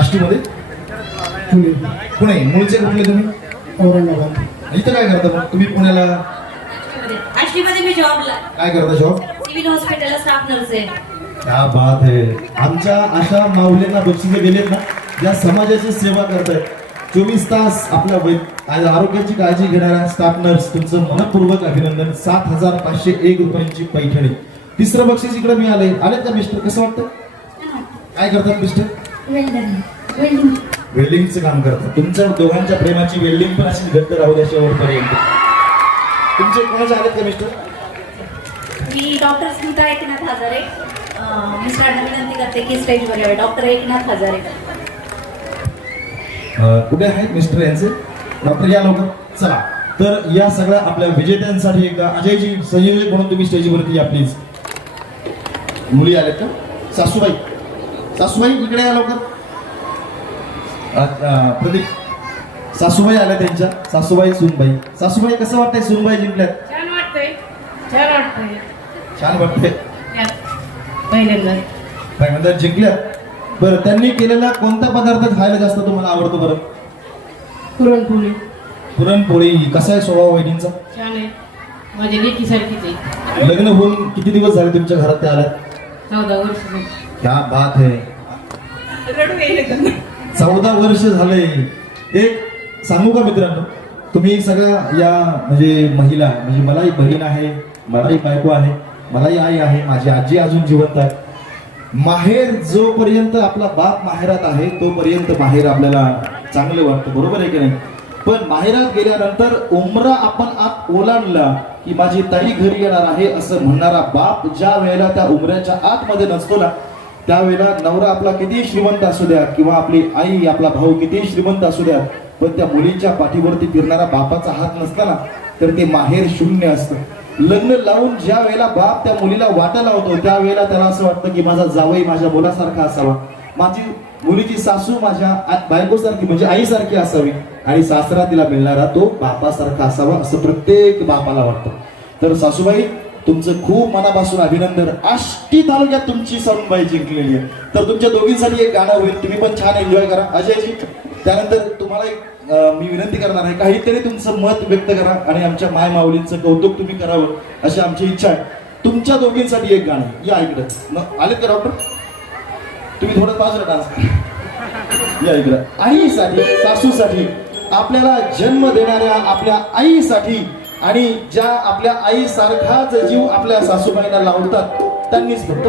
आष्टीमध्ये? पुणे. पुणे. मूळचे कुठले तुम्ही? औरंगाबाद. इथं काय करता मग? तुम्ही पुण्याला? आष्टीमध्ये मी जॉबला काय करता जॉब सिव्हिल हॉस्पिटलला स्टाफ नर्स आहे. क्या बात आहे आमच्या अशा माऊलींना बक्षिसे गेलेत ना ज्या समाजाची सेवा करतायत. चोवीस तास आपल्या वै आरोग्याची काळजी घेणाऱ्या स्टाफ नर्स तुमचं मनपूर्वक अभिनंदन. सात हजार पाचशे एक रुपयांची पैठणी. तिसरं बक्षीस इकडे मिळालंय आलेत का मिस्टर? कसं वाटतं काय करतात मिस्टर? वेल्डिंगचं काम करतात. तुमच्या दोघांच्या प्रेमाची वेल्डिंग पण अशी घट्ट राहू द्या शेवटपर्यंत. तुमचे कोणाचे आलेत का मिस्टर? मी डॉक्टर स्मिता एकनाथ हजारे. मिस्टरांना विनंती करते की स्टेजवर यावे डॉक्टर एकनाथ हजारे. कुठे आहेत मिस्टर यांचे? डॉक्टर या लवकर. चला. तर या सगळ्या आपल्या विजेत्यांसाठी एकदा अजयजी संयोजक म्हणून तुम्ही स्टेजवरती या प्लीज मुली आल्यात का? सासूबाई. सासूबाई इकडे या लवकर. प्रदीप सासूबाई आल्या त्यांच्या. सासूबाई सुनबाई. सासूबाई कसं वाटतंय सुनबाई जिंकल्यात? छान वाटतंय. छान वाटतंय. छान वाटतंय. पहिल्यांदा. म्हणतात जिंकल्यात. बरं त्यांनी केलेला कोणता पदार्थ खायला जास्त तुम्हाला आवडतो बरं? पुरणपोळी. पुरणपोळी. कसा आहे स्वभाव वहिनींचा? छान आहे. माझ्या लेकीसारखीच आहे. लग्न होऊन किती दिवस झाले तुमच्या घरात ते आल्यात चौदा वर्ष. क्या बात है। चौदा वर्ष झाले. एक सांगू का मित्रांनो? तुम्ही सगळ्या या म्हणजे महिला म्हणजे मलाही बहीण आहे मलाही बायको आहे मलाही आई आहे माझी आजी अजून जिवंत आहे. माहेर जोपर्यंत आपला बाप माहेरात आहे तोपर्यंत माहेर आपल्याला चांगलं वाटतं बरोबर आहे की नाही? पण माहेरात गेल्यानंतर उमरा आपण आत ओलांडला की माझी ताई घरी येणार आहे असं म्हणणारा बाप ज्या वेळेला त्या उमऱ्याच्या आतमध्ये नसतो ना त्यावेळेला नवरा आपला किती श्रीमंत असू द्या किंवा आपली आई आपला भाऊ किती श्रीमंत असू द्या पण त्या मुलीच्या पाठीवरती फिरणारा बापाचा हात नसला ना तर ते माहेर शून्य असतं. लग्न लावून ज्या वेळेला बाप त्या मुलीला वाटा लावतो त्यावेळेला त्याला असं वाटतं की माझा जावई माझ्या मुलासारखा असावा. माझी मुलीची सासू माझ्या बायकोसारखी म्हणजे आईसारखी असावी आणि सासरा तिला मिळणारा तो बापासारखा असावा असं प्रत्येक बापाला वाटतं. तर सासूबाई तुमचं खूप मनापासून अभिनंदन. आष्टी तालुक्यात तुमची सणबाई जिंकलेली आहे. तर तुमच्या दोघींसाठी एक गाणं होईल. तुम्ही पण छान एन्जॉय करा. अजयजी त्यानंतर तुम्हाला एक मी विनंती करणार आहे काहीतरी तुमचं मत व्यक्त करा आणि आमच्या माय माऊलींचं कौतुक तुम्ही करावं अशी आमची इच्छा आहे. तुमच्या दोघींसाठी एक गाणं या इकडं. मग आलेत का डॉक्टर तुम्ही थोडं बाजूला डान्स करा. या इकडं. आईसाठी सासूसाठी आपल्याला जन्म देणाऱ्या आपल्या आईसाठी आणि ज्या आपल्या आई सारखाच जीव आपल्या सासूबाईंना लावतात त्यांनीच फक्त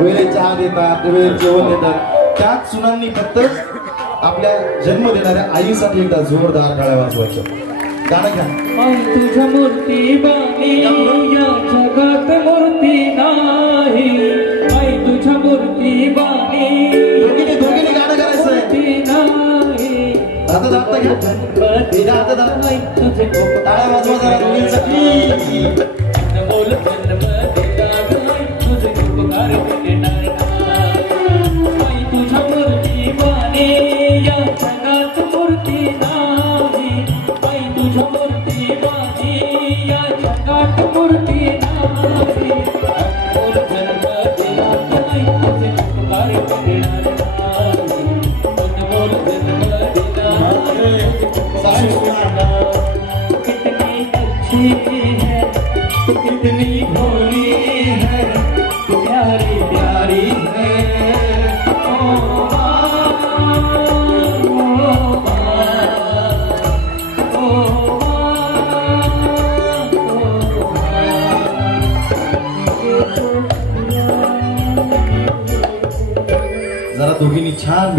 वेळेत चहा देतात वेळेत जेवण देतात. त्याच सुनांनी फक्त आपल्या जन्म देणाऱ्या आईसाठी एकदा जोरदार काळ्या वाजवायच्या गाणं घ्या. तुझ्या मूर्ती बाणी या जगात मूर्ती नाही. आई तुझ्या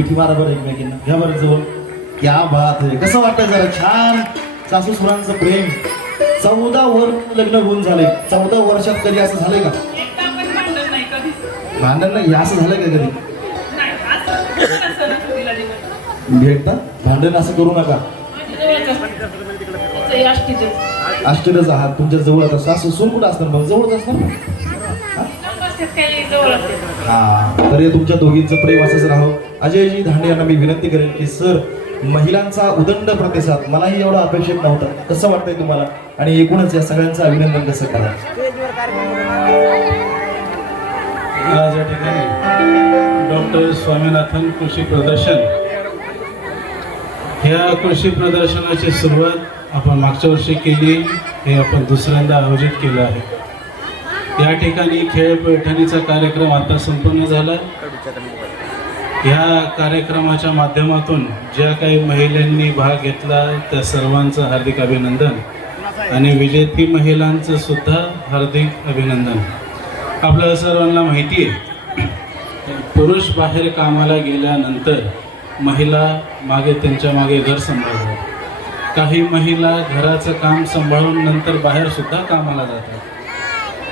मिठी मारा बरं एकमेकींना. घ्या बरं जवळ. क्या बात आहे कसं वाटतं जरा? छान. सासू सुरांचं प्रेम. चौदा वर्ष लग्न होऊन झाले चौदा वर्षात कधी असं झालंय का? भांडण नाही असं झालंय का कधी. भेटता भांडण असं करू नका. आश्चर्यच आहात. तुमच्या जवळ आता सासू सून कुठं असणार? मग जवळच असणार ना? मग असतेच काही जवळ असते. हा तर हे तुमच्या दोघींचं प्रेम असंच राहो अजयजी धांडे यांना मी विनंती करेन की सर महिलांचा उदंड प्रतिसाद मलाही एवढा अपेक्षित नव्हता. कसं वाटतंय तुम्हाला? आणि एकूणच या सगळ्यांचं अभिनंदन कसं करा या ठिकाणी डॉक्टर स्वामीनाथन कृषी प्रदर्शन. ह्या कृषी प्रदर्शनाची सुरुवात आपण मागच्या वर्षी केली हे आपण दुसऱ्यांदा आयोजित केलं आहे. या ठिकाणी खेळ पैठणीचा कार्यक्रम आता संपन्न झाला. ह्या कार्यक्रमाच्या माध्यमातून ज्या काही महिलांनी भाग घेतला त्या सर्वांचं हार्दिक अभिनंदन. आणि विजेती महिलांचं सुद्धा हार्दिक अभिनंदन. आपल्या सर्वांना माहिती आहे पुरुष बाहेर कामाला गेल्यानंतर महिला मागे त्यांच्या मागे घर सांभाळतात. काही महिला घराचं काम सांभाळून नंतर बाहेरसुद्धा कामाला जातात.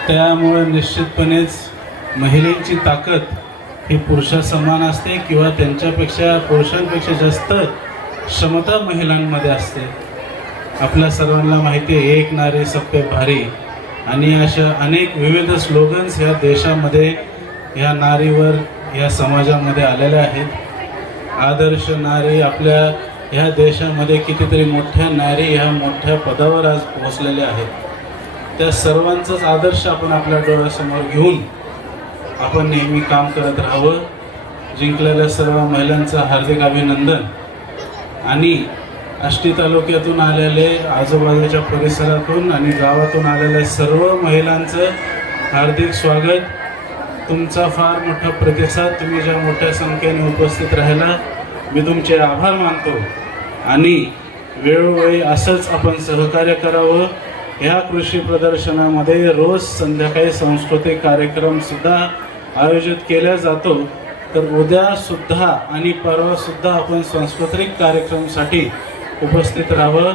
त्यामुळे निश्चितपणेच महिलेची ताकद ही पुरुषासमान असते किंवा त्यांच्यापेक्षा पुरुषांपेक्षा जास्त क्षमता महिलांमध्ये असते. आपल्या सर्वांना माहिती आहे एक नारी सप्पे भारी. आणि अशा अनेक विविध स्लोगन्स ह्या देशामध्ये ह्या नारीवर ह्या समाजामध्ये आलेल्या आहेत. आदर्श नारी आपल्या ह्या देशामध्ये कितीतरी मोठ्या नारी ह्या मोठ्या पदावर आज पोहोचलेल्या आहेत. त्या सर्वांचाच आदर्श आपण आपल्या डोळ्यासमोर घेऊन आपण नेहमी काम करत राहावं जिंकलेल्या सर्व महिलांचं हार्दिक अभिनंदन. आणि आष्टी तालुक्यातून आलेले आजूबाजूच्या परिसरातून आणि गावातून आलेल्या सर्व महिलांचं हार्दिक स्वागत. तुमचा फार मोठा प्रतिसाद तुम्ही ज्या मोठ्या संख्येने उपस्थित राहिला मी तुमचे आभार मानतो. आणि वेळोवेळी असंच आपण सहकार्य करावं. ह्या कृषी प्रदर्शनामध्ये रोज संध्याकाळी सांस्कृतिक कार्यक्रम सुद्धा आयोजित केला जातो. तर उद्या सुद्धा आणि परवा सुद्धा आपण सांस्कृतिक कार्यक्रमासाठी उपस्थित राहावं.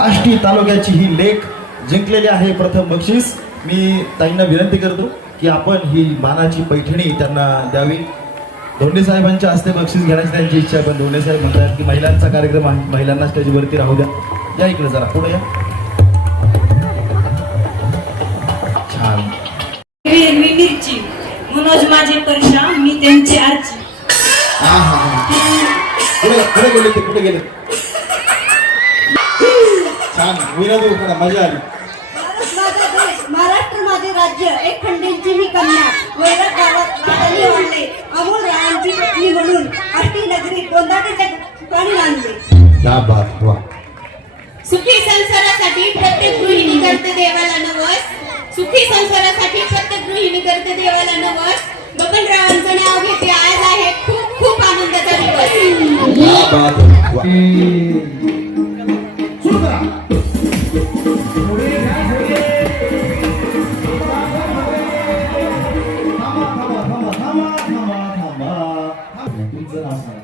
आष्टी तालुक्याची ही लेख जिंकलेली आहे. प्रथम बक्षीस. मी ताईंना विनंती करतो की आपण ही मानाची पैठणी त्यांना द्यावी. धोंडे साहेबांच्या हस्ते बक्षीस घेण्याची त्यांची इच्छा आहे पण धोंडे साहेब म्हणतात की महिलांचा कार्यक्रम आहे महिलांना स्टेजवरती राहू द्या. या इकडे जरा पुढे या. पुढे गेले ते कुठे गेले? छान विनोद करा मजा आली. महाराष्ट्र माझे राज्य एक खंडींची मी कन्या. वैरक गावात लाडली वाढले अमोल रायांची पत्नी म्हणून आष्टी नगरी गोंदाटीच्या ठिकाणी आणले क्या बात वा. सुखी संसारासाठी प्रत्येक गृहिणी करते देवाला नवस. सुखी संसारासाठी प्रत्येक 와. 출발. 우리 가족의 담아 담아 담아 담아 담아 담아 운전하세요.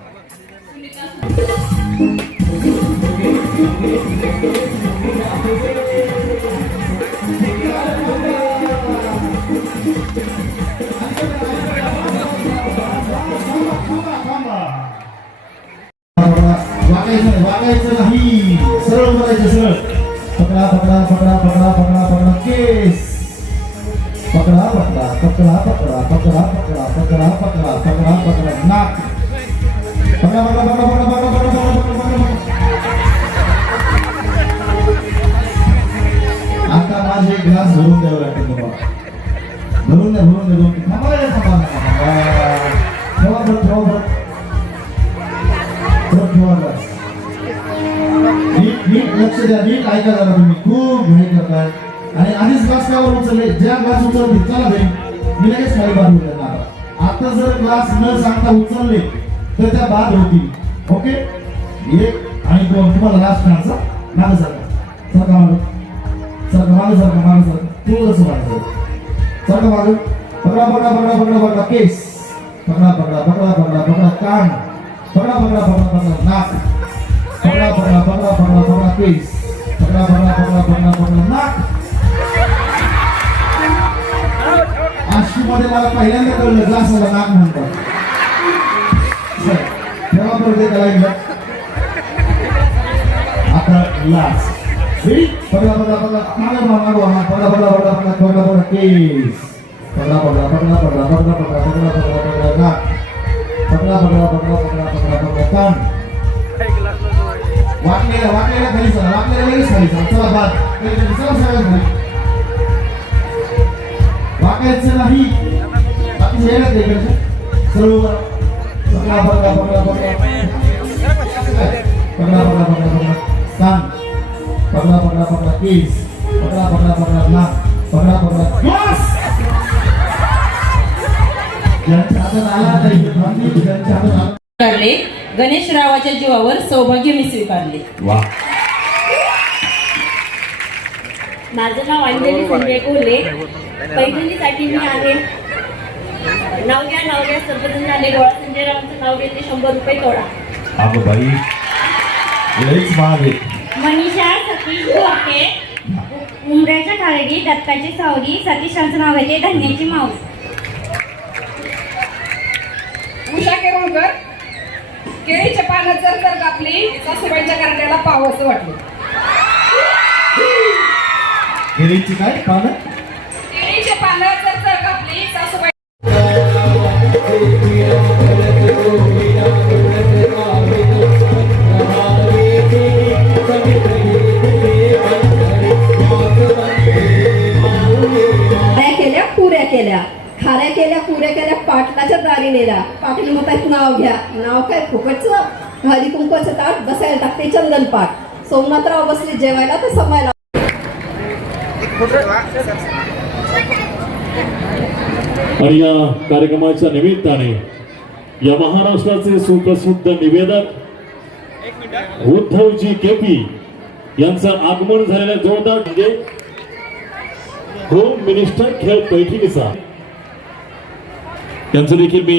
पकडा पकडा केस पकडा पकडा पकडा पकडा पकडा पकडा पकडा पकडा पकडा पकडा नाक पकडा पकडा पकडा पकडा पकडा पकडा पकडा पकडा पकडा आता माझे एक ग्लास भरून द्यावं लागेल तुम्हाला भरून द्या भरून द्या दोन थांबा रे, थांबा थांबा. ठेवा बरं ठेवा बरं परत ठेवा ग्लास नीट नीट लक्ष द्या नीट ऐका जरा तुम्ही खूप घाई करताय आणि आधीच ग्लास कावर उचलले ज्या ग्लास उचलले चला भाई मी लगेच खाली बांधून देणार आता जर ग्लास न सांगता उचलले तर त्या बाद होतील ओके एक आणि दोन तुम्हाला लास्ट खायचा मागे सरका सरका मागे सरका मागे सरका मागे सरका थोडंसं मागे सरका सरका मागे पकडा पकडा पकडा पकडा पकडा केस पकडा पकडा पकडा पकडा पकडा कान पकडा पकडा पकडा पकडा नाक पकडा पकडा पकडा पकडा पकडा केस पकडा पकडा पकडा पकडा पकडा नाक आष्टीमध्ये मला पहिल्यांदा कळलं ग्लासाला नाक म्हणतात चल, ठेवा परत त्याला एकदा आता ग्लास पडला पडला पडला पकडा मागे वळा, मागे पडला पडला पडला पडला पडला पकडा केस पडला पडला पडला पडला पडला पडला पडला पडला पडला नाक पडला पडला पडला पडला पडला पडला कान वाकलेला वाकलेला खाली चला वाकलेला लगेच खाली चला चला बाद चला सगळ्यात खाली वाकायचं नाही. सर्व कान केस नाक ज्यांच्या हातात आला ज्यांच्या हातात आला काढले गणेशरावाच्या जीवावर सौभाग्य मी स्वीकारले. माझं नाव अंजली संजय कोल्हे पैठणीसाठी मी आहे. नाव घ्या नाव घ्या झाले. डोळा संजय रावांचं नाव घेते शंभर रुपये तोडा. अगं बाई लईच महाग आहे. मनीषा सतीश घोरके उमऱ्याच्या खारगी दत्ताची सावरी सतीशांचं नाव घेते धन्याची माऊस उषा केरुळकर केळीचे पानं जर जर कापली सासूबाईच्या करण्याला पाहावंसं वाटलं. केळीची काय? पानं? केल्या पुऱ्या केल्या. खाऱ्या केल्या पुऱ्या केल्या पाटलाच्या दारी नेल्या. पाटील म्हणतात नाव घ्या. नाव काय? फुकटचं? हळदी कुंकवाचं ताट बसायला टाकते चंदन पाट. सोमनाथराव बसले जेवायला तर समायला आणि या कार्यक्रमाच्या निमित्ताने या महाराष्ट्राचे सुप्रसिद्ध निवेदक उद्धवजी केपी यांचं आगमन झालेल्या जोरदार म्हणजे होम मिनिस्टर खेळ बैठकीचा त्यांचं देखील मी